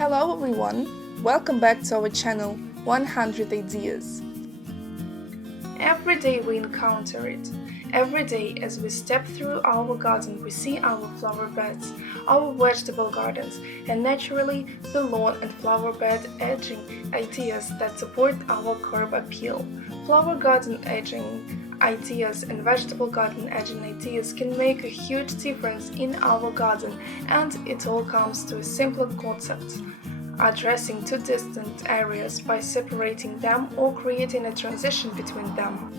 Hello everyone, welcome back to our channel 100 Ideas. Every day we encounter it. Every day as we step through our garden we see our flower beds, our vegetable gardens, and naturally the lawn and flower bed edging ideas that support our curb appeal. Flower garden edging ideas and vegetable garden edging ideas can make a huge difference in our garden, and it all comes to a simple concept: addressing two distant areas by separating them or creating a transition between them.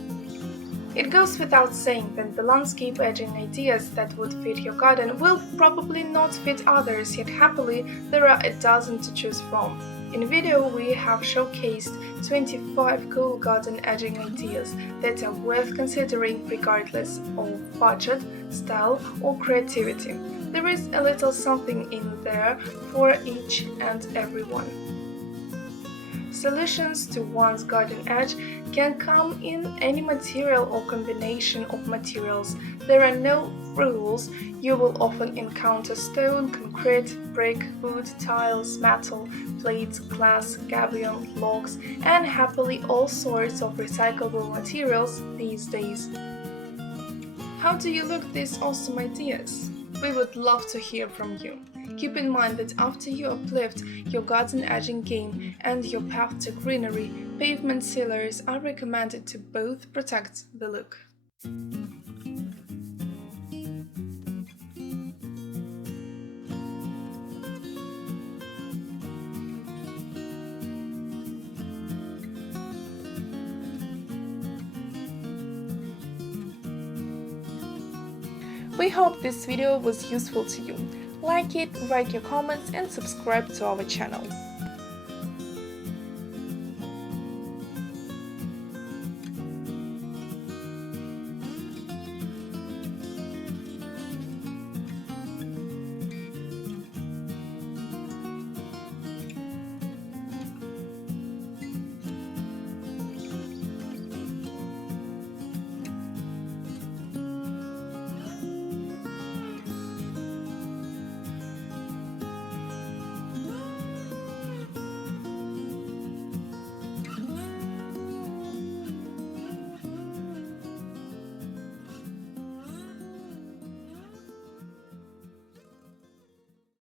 It goes without saying that the landscape edging ideas that would fit your garden will probably not fit others, yet happily there are a dozen to choose from. In video we have showcased 25 cool garden edging ideas that are worth considering regardless of budget, style or creativity. There is a little something in there for each and everyone. Solutions to one's garden edge can come in any material or combination of materials. There are no rules. You will often encounter stone, concrete, brick, wood, tiles, metal, plates, glass, gabion, logs, and happily all sorts of recyclable materials these days. How do you look at these awesome ideas? We would love to hear from you. Keep in mind that after you uplift your garden edging game and your path to greenery, pavement sealers are recommended to both protect the look. We hope this video was useful to you. Like it, write your comments and subscribe to our channel.